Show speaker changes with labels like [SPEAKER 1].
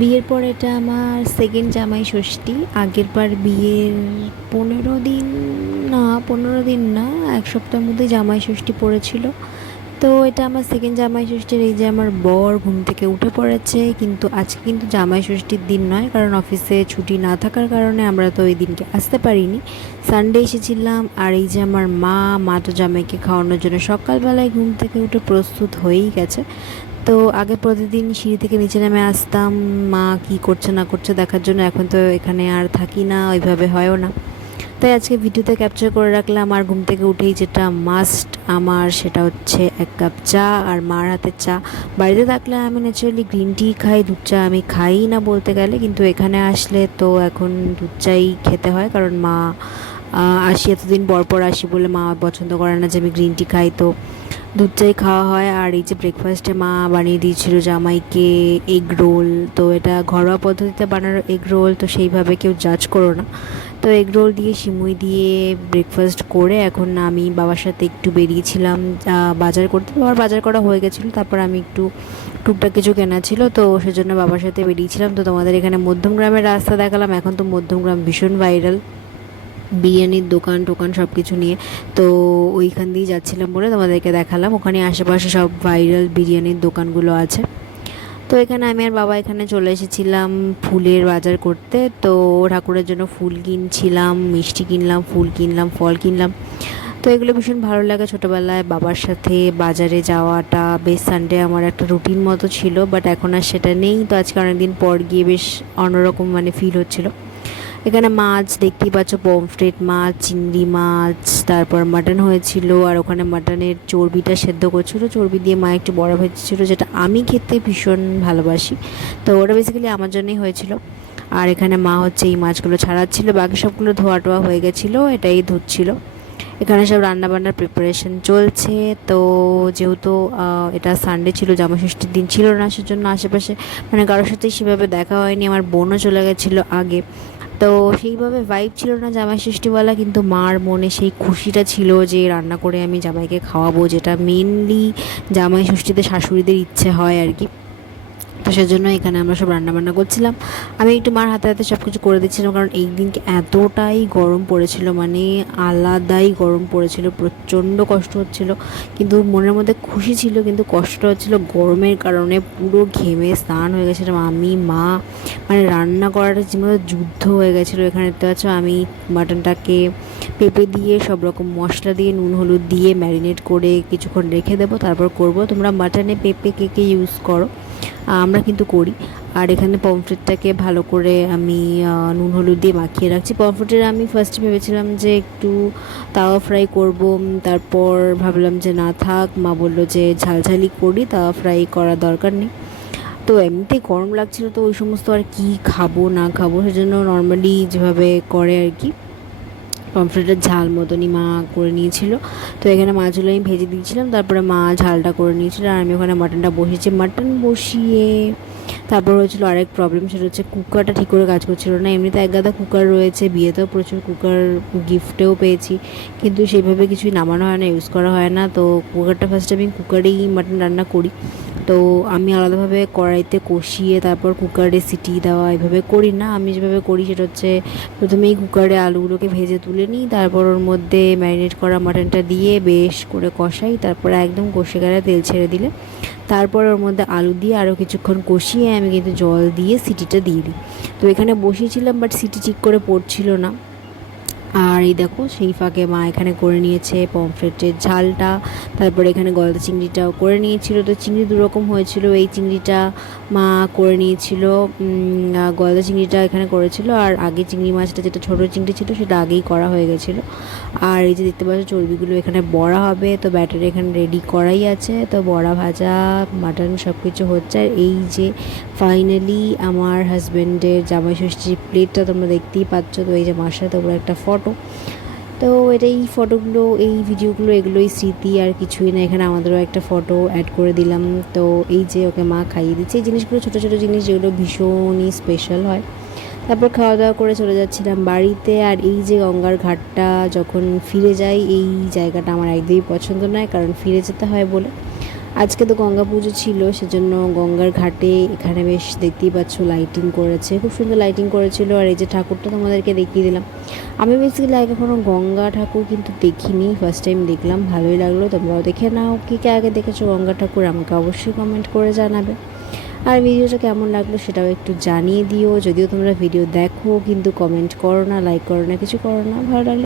[SPEAKER 1] বিয়ের পর এটা আমার সেকেন্ড জামাই ষষ্ঠী। আগের বার বিয়ের পনেরো দিন না, পনেরো দিন না, এক সপ্তাহের মধ্যে জামাই ষষ্ঠী পড়েছিল। তো এটা আমার সেকেন্ড জামাই ষষ্ঠীর, এই যে আমার বর ঘুম থেকে উঠে পড়েছে, কিন্তু আজকে কিন্তু জামাই ষষ্ঠীর দিন নয়, কারণ অফিসে ছুটি না থাকার কারণে আমরা তো ওই দিনকে আসতে পারিনি। সানডে এসেছিলাম, আর এই যে আমার মা মা তো জামাইকে খাওয়ানোর জন্য সকালবেলায় ঘুম থেকে উঠে প্রস্তুত হয়েই গেছে। তো আগে প্রতিদিন সিঁড়ি থেকে নিচে নেমে আসতাম, মা কি করছে না করছে দেখার জন্য এখন তো এখানে আর থাকি না, ওইভাবে হয়ও না। তাই আজকে ভিডিওতে ক্যাপচার করে রাখলাম, আর ঘুম থেকে উঠেই যেটা মাস্ট আমার সেটা হচ্ছে এক কাপ চা আর মার হাতের চা। বাড়িতে থাকলে আমি ন্যাচারালি গ্রিন টি খাই, দুধ চা আমি খাই না বলতে গেলে, কিন্তু এখানে আসলে তো এখন দুধ চাই খেতে হয়, কারণ মা আসি এতদিন পর পর আসি বলে মা পছন্দ করে না যে আমি গ্রিন টি খাই, তো দুধ চাই খাওয়া হয় আর এই যে ব্রেকফাস্টে মা বানিয়ে দিয়েছিল জামাইকে এগ রোল তো এটা ঘরোয়া পদ্ধতিতে বানানো এগ রোল তো সেইভাবে কেউ জাজ করো না। তো এগ রোল দিয়ে সিমুই দিয়ে ব্রেকফাস্ট করে এখন আমি বাবার সাথে একটু বেরিয়েছিলাম বাজার করতে। বাবার বাজার করা হয়ে গেছিল, তারপর আমি একটু টুকটাক কিছু কেনা ছিল, তো সেজন্য বাবার সাথে বেরিয়েছিলাম। তো তোমাদের এখানে মধ্যমগ্রামের রাস্তা দেখালাম, এখন তো মধ্যমগ্রাম ভীষণ ভাইরাল বিরিয়ানির দোকান টোকান সব কিছু নিয়ে। তো ওইখান দিয়ে যাচ্ছিলাম বলে তোমাদেরকে দেখালাম। ওখানে আশেপাশে সব ভাইরাল বিরিয়ানির দোকানগুলো আছে। তো এখানে আমি আর বাবা এখানে চলে এসেছিলাম ফুলের বাজার করতে। তো ঠাকুরের জন্য ফুল কিনছিলাম, মিষ্টি কিনলাম, ফুল কিনলাম, ফল কিনলাম। তো এগুলো ভীষণ ভালো লাগে ছোটোবেলায় বাবার সাথে বাজারে যাওয়াটা। বেশ সানডে আমার একটা রুটিন মতো ছিল বাট এখন আর সেটা নেই। তো আজকে অনেকদিন পর গিয়ে বেশ অন্যরকম মানে ফিল হচ্ছিল। এখানে মাছ দেখতেই পাচ্ছ পমফ্রেট মাছ, চিংড়ি মাছ, তারপর মাটন হয়েছিল, আর ওখানে মাটনের চর্বিটা সেদ্ধ করছিল। চর্বি দিয়ে মা একটু বড়া ভেজেছিল যেটা আমি খেতে ভীষণ ভালোবাসি। তো ওটা বেসিক্যালি আমার জন্যই হয়েছিল। আর এখানে মা হচ্ছে এই মাছগুলো ছাড়াচ্ছিল, বাকি সবগুলো ধোয়া টোয়া হয়ে গেছিল, এটাই ধুচ্ছিল। এখানে সব রান্নাবান্নার প্রিপারেশন চলছে। তো যেহেতু এটা সানডে ছিল জামা ষষ্ঠীর দিন ছিল না, সেজন্য আশেপাশে মানে কারোর সাথে সেভাবে দেখা হয়নি। আমার বোনও চলে গেছিল আগে। তো সেইভাবে ভাইব ছিল না জামাই ষষ্ঠীওয়ালা, কিন্তু মার মনে সেই খুশিটা ছিল যে রান্না করে আমি জামাইকে খাওয়াবো, যেটা মেনলি জামাই ষষ্ঠীতে শাশুড়িদের ইচ্ছে হয় আর কি। তো সেজন্য এখানে আমরা সব রান্না বান্না করছিলাম। আমি একটু মার হাতে হাতে সব কিছু করে দিচ্ছিলাম, কারণ এই দিনকে এতটাই গরম পড়েছিল মানে আলাদাই গরম পড়েছিল, প্রচণ্ড কষ্ট হচ্ছিল। কিন্তু মনের মধ্যে খুশি ছিল, কিন্তু কষ্টটা হচ্ছিল গরমের কারণে পুরো ঘেমে স্নান হয়ে গেছিলাম আমি, মা মানে রান্না করাটা যেমন যুদ্ধ হয়ে গেছিল। এখানে দেখতে পাচ্ছ আমি মাটনটাকে পেঁপে দিয়ে, সব রকম মশলা দিয়ে, নুন, হলুদ দিয়ে ম্যারিনেট করে কিছুক্ষণ রেখে দেবো, তারপর করব। তোমরা মাটনে পেঁপে কে কে ইউজ করো। আমরা কিন্তু করি। আর এখানে পমফ্রেটটাকে ভালো করে আমি নুন, হলুদ দিয়ে মাখিয়ে রাখছি। পমফ্রেটের আমি ফার্স্টে ভেবেছিলাম যে একটু তাওয়া ফ্রাই করব তারপর ভাবলাম যে না থাক, মা বলল যে ঝালঝালি করি, তাওয়া ফ্রাই করার দরকার নেই। তো এমনিতেই গরম লাগছিল, তো ওই সমস্ত আর কি খাব, না খাব, সেজন্য নর্মালি যেভাবে করে আর কি। পমফ্রেটের ঝাল মতনই মা করে নিয়েছিল। তো এখানে মাছগুলো আমি ভেজে দিয়েছিলাম, তারপরে মা ঝালটা করে নিয়েছিল আর আমি ওখানে মাটনটা বসিয়েছি। মাটন বসিয়ে তারপর হয়েছিল আরেক প্রবলেম সেটা হচ্ছে কুকারটা ঠিক করে কাজ করছিল না। এমনিতে এক গাদা কুকার রয়েছে, বিয়েতেও প্রচুর কুকার গিফটেও পেয়েছি, কিন্তু সেইভাবে কিছুই নামানো হয় না ইউজ করা হয় না। তো কুকারটা ফার্স্টে আমি কুকারেই মাটন রান্না করি। তো আমি আলাদাভাবে কড়াইতে কষিয়ে তারপর কুকারে সিটি দেওয়া এভাবে করি না। আমি যেভাবে করি সেটা হচ্ছে প্রথমেই কুকারে আলুগুলোকে ভেজে তুলে নিই, তারপর ওর মধ্যে ম্যারিনেট করা মাটনটা দিয়ে বেশ করে কষাই, তারপর একদম কষে গেলে তেল ছেড়ে দিলে। তারপর ওর মধ্যে আলু দিয়ে আরও কিছুক্ষণ কষিয়ে আমি কিন্তু জল দিয়ে সিটিটা দিয়ে দিই। তো এখানে বসিয়েছিলাম, বাট সিটি ঠিক করে পড়ছিল না। আর এই দেখো সেই ফাঁকে মা এখানে করে নিয়েছে পমফ্রেটের ঝালটা, তারপরে এখানে গলদা চিংড়িটাও করে নিয়েছিল। তো চিংড়ি দুরকম হয়েছিল, এই চিংড়িটা মা করে নিয়েছিল গলদা চিংড়িটা এখানে করেছিল, আর আগে চিংড়ি মাছটা যেটা ছোটো চিংড়ি ছিল সেটা আগেই করা হয়ে গেছিল। আর এই যে দেখতে পাচ্ছ চর্বিগুলো এখানে বড়া হবে, তো ব্যাটারি এখানে রেডি করাই আছে। তো বড়া, ভাজা, মাটন সব কিছু হচ্ছে। আর এই যে ফাইনালি আমার হাজব্যান্ডের জামাই ষষ্ঠীর প্লেটটা তোমরা দেখতেই পাচ্ছ। তো এই যে মার সাথে ওপরে একটা ফটো। তো এটা এই ফটোগুলো, এই ভিডিওগুলো, এগুলোই স্মৃতি আর কিছুই না। এখানে আমাদেরও একটা ফটো অ্যাড করে দিলাম। তো এই যে ওকে মা খাইয়ে দিচ্ছে, এই জিনিসগুলো, ছোটো ছোটো জিনিস যেগুলো ভীষণই স্পেশাল হয়। তারপর খাওয়া দাওয়া করে চলে যাচ্ছিলাম বাড়িতে। আর এই যে গঙ্গার ঘাটটা যখন ফিরে যাই, এই জায়গাটা আমার একদমই পছন্দ নয়, কারণ ফিরে যেতে হয় বলে। আজকে তো গঙ্গা পুজো ছিল, সেজন্য গঙ্গার ঘাটে এখানে বেশ দেখতেই পাচ্ছ লাইটিং করেছে, খুব সুন্দর লাইটিং করেছিল, আর এই যে ঠাকুরটা তোমাদেরকে দেখিয়ে দিলাম। আমি বেসিক্যালি আগে কোনো গঙ্গা ঠাকুর কিন্তু দেখিনি ফার্স্ট টাইম দেখলাম, ভালোই লাগল, তোমরাও দেখে নাও কী কে আগে দেখেছ গঙ্গা ঠাকুর, আমাকে অবশ্যই কমেন্ট করে জানাবে। আর ভিডিওটা কেমন লাগল সেটাও একটু জানিয়ে দিও, যদিও তোমরা ভিডিও দেখো, কিন্তু কমেন্ট করো না লাইক করো না, কিছু করো না, ভালো লাগলে